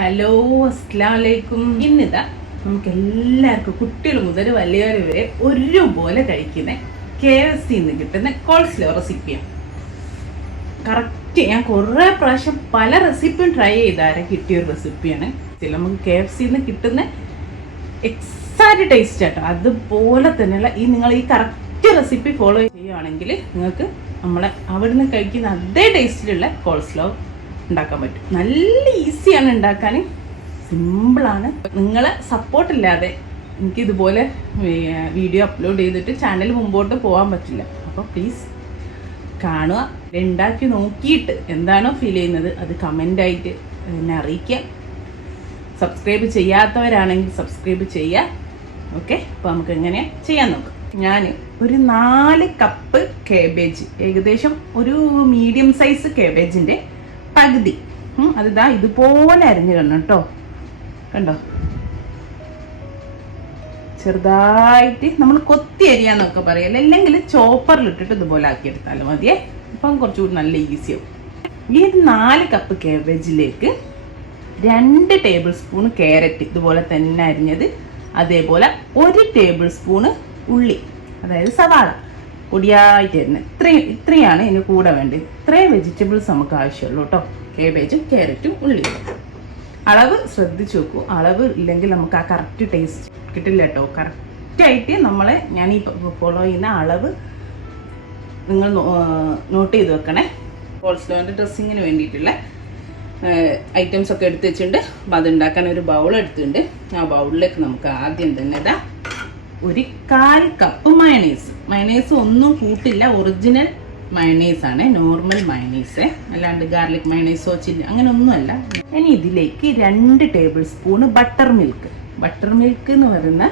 Hello, അസ്സലാമലൈക്കും. ഇന്നിതാ നമുക്ക് എല്ലാവർക്കും കുട്ടികൾ മുതൽ വലിയവർ വരെ ഒരുപോലെ കഴിക്കുന്ന KFC നിന്ന് കിട്ടുന്ന കോൾസ്ലോ റെസിപ്പിയാണ്. കറക്റ്റ് ഞാൻ കുറേ പ്രാവശ്യം പല റെസിപ്പിയും ട്രൈ ചെയ്താരെ കിട്ടിയൊരു റെസിപ്പിയാണ്. നമുക്ക് KFC നിന്ന് കിട്ടുന്ന എക്സാക്റ്റ് ടേസ്റ്റ് ആട്ടോ. അതുപോലെ തന്നെയുള്ള നിങ്ങൾ ഈ കറക്റ്റ് റെസിപ്പി ഫോളോ ചെയ്യുകയാണെങ്കിൽ നിങ്ങൾക്ക് നമ്മളെ അവിടുന്ന് കഴിക്കുന്ന അതേ ടേസ്റ്റിലുള്ള കോൾസ്ലോ ഉണ്ടാക്കാൻ പറ്റും. നല്ല ഈസിയാണ് ഉണ്ടാക്കാൻ, സിമ്പിളാണ്. നിങ്ങളെ സപ്പോർട്ടില്ലാതെ എനിക്കിതുപോലെ വീഡിയോ അപ്ലോഡ് ചെയ്തിട്ട് ചാനൽ മുമ്പോട്ട് പോകാൻ പറ്റില്ല. അപ്പോൾ പ്ലീസ് കാണുക, ഉണ്ടാക്കി നോക്കിയിട്ട് എന്താണോ ഫീൽ ചെയ്യുന്നത് അത് കമൻ്റായിട്ട് എന്നെ അറിയിക്കുക. സബ്സ്ക്രൈബ് ചെയ്യാത്തവരാണെങ്കിൽ സബ്സ്ക്രൈബ് ചെയ്യുക. ഓക്കെ, അപ്പോൾ നമുക്ക് എങ്ങനെ ചെയ്യാൻ നോക്കാം. ഞാൻ ഒരു 4 കപ്പ് കേബേജ്, ഏകദേശം ഒരു മീഡിയം സൈസ് കേബേജിൻ്റെ പകുതി, അതിതാ ഇതുപോലെ അരിഞ്ഞു കേട്ടോ. കണ്ടോ, ചെറുതായിട്ട് നമ്മൾ കൊത്തി അരിയാന്നൊക്കെ പറയല്ലേ, അല്ലെങ്കിൽ ചോപ്പറിലിട്ടിട്ട് ഇതുപോലെ ആക്കിയെടുത്താലും മതിയേ. അപ്പം കുറച്ചുകൂടി നല്ല ഈസിയാവും. ഈ 4 കപ്പ് കേബേജിലേക്ക് 2 ടേബിൾ സ്പൂൺ ക്യാരറ്റ് ഇതുപോലെ തന്നെ അരിഞ്ഞത്, അതേപോലെ 1 ടേബിൾ സ്പൂണ് ഉള്ളി, അതായത് സവാള പൊടിയായിട്ട് തന്നെ. ഇത്രയാണ് ഇതിന് കൂടെ വേണ്ടത്. ഇത്രയും വെജിറ്റബിൾസ് നമുക്ക് ആവശ്യമുള്ളൂ കേട്ടോ. കേബേജും ക്യാരറ്റും ഉള്ളിയും. അളവ് ശ്രദ്ധിച്ച് നോക്കൂ, അളവ് ഇല്ലെങ്കിൽ നമുക്ക് ആ കറക്റ്റ് ടേസ്റ്റ് കിട്ടില്ല കേട്ടോ. കറക്റ്റായിട്ട് ഞാൻ ഈ ഫോളോ ചെയ്യുന്ന അളവ് നിങ്ങൾ നോട്ട് ചെയ്ത് വെക്കണേ. കോൾസ്ലോൻ്റെ ഡ്രസ്സിങ്ങിന് വേണ്ടിയിട്ടുള്ള ഐറ്റംസ് ഒക്കെ എടുത്ത് വെച്ചിട്ടുണ്ട്. അപ്പം അതുണ്ടാക്കാൻ ഒരു ബൗൾ എടുത്തിട്ടുണ്ട്. ആ ബൗളിലേക്ക് നമുക്ക് ആദ്യം തന്നെ ഇതാ 1/4 കപ്പ് മയണൈസ് ഒന്നും കൂട്ടില്ല, ഒറിജിനൽ മയണൈസ് ആണ്, നോർമൽ മയണൈസ്, അല്ലാണ്ട് ഗാർലിക് മയണൈസോ ചില്ലി അങ്ങനെ ഒന്നുമല്ല. ഇനി ഇതിലേക്ക് 2 ടേബിൾ സ്പൂൺ ബട്ടർ മിൽക്ക് എന്ന് പറയുന്ന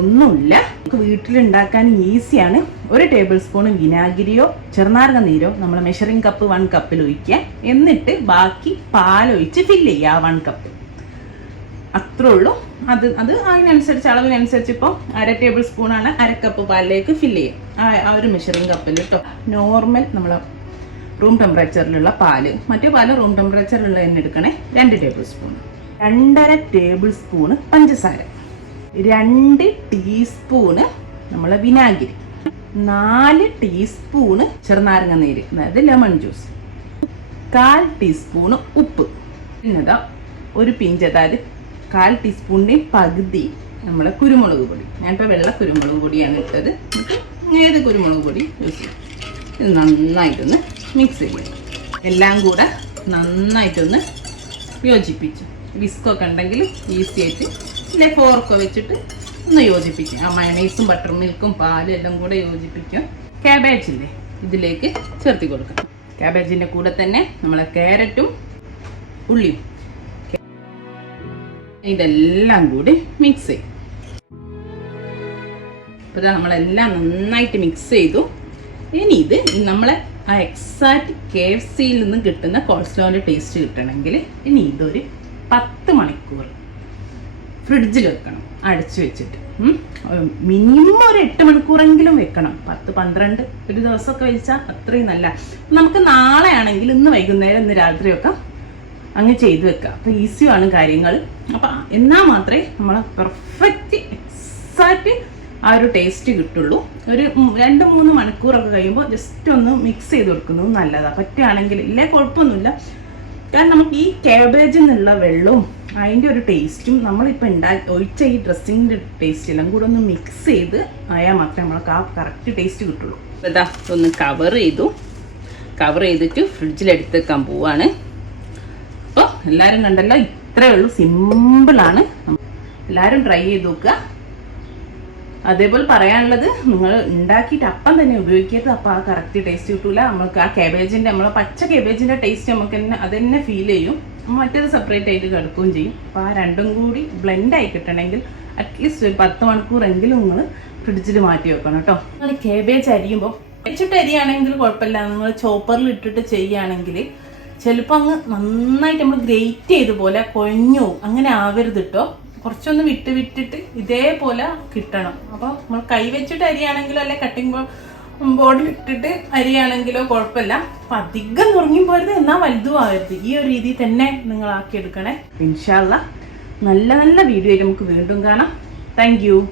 ഒന്നുമില്ല, നമുക്ക് വീട്ടിലുണ്ടാക്കാൻ ഈസിയാണ്. 1 ടേബിൾ സ്പൂൺ വിനാഗിരിയോ ചെറുനാരങ്ങ നീരോ നമ്മൾ മെഷറിംഗ് കപ്പ് 1 കപ്പിൽ ഒഴിക്കുക. എന്നിട്ട് ബാക്കി പാലൊഴിച്ച് ഫില്ല് ചെയ്യുക 1 കപ്പ്. അത്രേ ഉള്ളൂ. അത് അതിനനുസരിച്ച് അളവിനനുസരിച്ച് ഇപ്പോൾ 1/2 ടേബിൾ സ്പൂണാണ് 1/2 കപ്പ് പാലിലേക്ക് ഫില്ല് ചെയ്യും. ആ ഒരു മെഷറിംഗ് കപ്പിൽ കേട്ടോ. നോർമൽ നമ്മൾ റൂം ടെമ്പറേച്ചറിലുള്ള പാല്, മറ്റേ പാല് റൂം ടെമ്പറേച്ചറിലുള്ള എണ്ണ എടുക്കണേ. 2 ടേബിൾ സ്പൂൺ, 2.5 ടേബിൾ സ്പൂണ് പഞ്ചസാര, 2 ടീസ്പൂണ് നമ്മളെ വിനാഗിരി, 4 ടീസ്പൂണ് ചെറുനാരങ്ങ നീര്, അതായത് ലെമൺ ജ്യൂസ്, 1/4 ടീസ്പൂണ് ഉപ്പ്, പിന്നെതാ ഒരു പിഞ്ച്, അതായത് 1/4 ടീസ്പൂണിൻ്റെ പകുതി നമ്മളെ കുരുമുളക് പൊടി. ഞാനിപ്പോൾ വെള്ള കുരുമുളക് പൊടിയാണ് ഇട്ടത്, ഏത് കുരുമുളക് പൊടി യൂസ് ചെയ്യും. ഇത് നന്നായിട്ടൊന്ന് മിക്സ് ചെയ്യണം. എല്ലാം കൂടെ നന്നായിട്ടൊന്ന് യോജിപ്പിച്ചു. വിസ്കൊക്കെ ഉണ്ടെങ്കിൽ ഈസി ആയിട്ട് ഇല്ലേ ഫോർക്ക് വെച്ചിട്ട് ഒന്ന് യോജിപ്പിക്കും. ആ മയണൈസും ബട്ടർ മിൽക്കും പാലും എല്ലാം കൂടെ യോജിപ്പിക്കും. ക്യാബേജില്ലേ ഇതിലേക്ക് ചേർത്തി കൊടുക്കാം. ക്യാബേജിൻ്റെ കൂടെ തന്നെ നമ്മളെ ക്യാരറ്റും ഉള്ളിയും ഇതെല്ലാം കൂടി മിക്സ് ചെയ്യും. അപ്പോൾ നമ്മളെല്ലാം നന്നായിട്ട് മിക്സ് ചെയ്തു. ഇനി ഇത് നമ്മളെ ആ എക്സാക്റ്റ് KFCയിൽ നിന്ന് കിട്ടുന്ന കോൾസ്ലോൻ്റെ ടേസ്റ്റ് കിട്ടണമെങ്കിൽ ഇനി ഇതൊരു 10 മണിക്കൂർ ഫ്രിഡ്ജിൽ വെക്കണം, അടച്ചു വെച്ചിട്ട്. മിനിമം ഒരു 8 മണിക്കൂറെങ്കിലും വെക്കണം. 10-12 ഒരു ദിവസമൊക്കെ വെച്ചാൽ അത്രയും നല്ല. നമുക്ക് നാളെ ആണെങ്കിൽ ഇന്ന് വൈകുന്നേരം ഇന്ന് രാത്രിയൊക്കെ അങ്ങ് ചെയ്ത് വെക്കുക. അപ്പോൾ ഈസിയാണ് കാര്യങ്ങൾ. അപ്പം എന്നാൽ മാത്രമേ നമ്മളെ പെർഫെക്റ്റ് എക്സാക്റ്റ് ആ ഒരു ടേസ്റ്റ് കിട്ടുള്ളൂ. ഒരു 2-3 മണിക്കൂറൊക്കെ കഴിയുമ്പോൾ ജസ്റ്റ് ഒന്ന് മിക്സ് ചെയ്ത് കൊടുക്കുന്നത് നല്ലതാണ്. പറ്റുകയാണെങ്കിൽ ഇല്ലേ കുഴപ്പമൊന്നുമില്ല. കാരണം നമുക്ക് ഈ ക്യാബേജിൽ നിന്നുള്ള വെള്ളവും അതിൻ്റെ ഒരു ടേസ്റ്റും നമ്മളിപ്പോൾ ഒഴിച്ച ഈ ഡ്രസ്സിങ്ങിൻ്റെ ടേസ്റ്റ് എല്ലാം കൂടെ ഒന്ന് മിക്സ് ചെയ്ത് ആയാൽ മാത്രമേ നമ്മൾക്ക് ആ കറക്റ്റ് ടേസ്റ്റ് കിട്ടുള്ളൂ. ഇതാ ഒന്ന് കവർ ചെയ്തിട്ട് ഫ്രിഡ്ജിലെടുത്ത് വെക്കാൻ പോവാണ്. അപ്പോൾ എല്ലാവരും കണ്ടല്ലോ, ഇത്രയേ ഉള്ളൂ, സിമ്പിളാണ്. എല്ലാവരും ട്രൈ ചെയ്ത് നോക്കുക. അതേപോലെ പറയാനുള്ളത്, നിങ്ങൾ ഉണ്ടാക്കിയിട്ട് അപ്പം തന്നെ ഉപയോഗിക്കരുത്. അപ്പോൾ ആ കറക്റ്റ് ടേസ്റ്റ് കിട്ടില്ല. നമുക്ക് ആ കേബേജിൻ്റെ നമ്മളെ പച്ച കേബേജിൻ്റെ ടേസ്റ്റ് നമുക്ക് തന്നെ അത് തന്നെ ഫീൽ ചെയ്യും. മറ്റേത് സെപ്പറേറ്റ് ആയിട്ട് കിടക്കുകയും ചെയ്യും. അപ്പോൾ ആ രണ്ടും കൂടി ബ്ലെൻഡായി കിട്ടണമെങ്കിൽ അറ്റ്ലീസ്റ്റ് ഒരു 10 മണിക്കൂറെങ്കിലും നിങ്ങൾ ഫ്രിഡ്ജിൽ മാറ്റി വെക്കണം കേട്ടോ. നിങ്ങൾ കേബേജ് അരിയുമ്പോൾ വെച്ചിട്ട് അരിയാണെങ്കിൽ കുഴപ്പമില്ല. നിങ്ങൾ ചോപ്പറിൽ ഇട്ടിട്ട് ചെയ്യുകയാണെങ്കിൽ ചിലപ്പോൾ അങ്ങ് നന്നായിട്ട് നമ്മൾ ഗ്രേറ്റ് ചെയ്ത പോലെ കുഴഞ്ഞു അങ്ങനെ ആവരുത് കേട്ടോ. കുറച്ചൊന്ന് വിട്ടിട്ട് ഇതേപോലെ കിട്ടണം. അപ്പോൾ നമ്മൾ കൈ വെച്ചിട്ട് അരിയാണെങ്കിലോ അല്ലെ കട്ടിങ് ബോർഡിൽ ഇട്ടിട്ട് അരിയാണെങ്കിലോ കുഴപ്പമില്ല. അപ്പം അധികം നുറുങ്ങിയും പോരുത്, എന്നാൽ വലുതും ആകരുത്. ഈ ഒരു രീതിയിൽ തന്നെ നിങ്ങൾ ആക്കിയെടുക്കണേ. ഇൻഷാ അല്ലാഹ് നല്ല നല്ല വീഡിയോ ആയിട്ട് നമുക്ക് വീണ്ടും കാണാം. Thank you.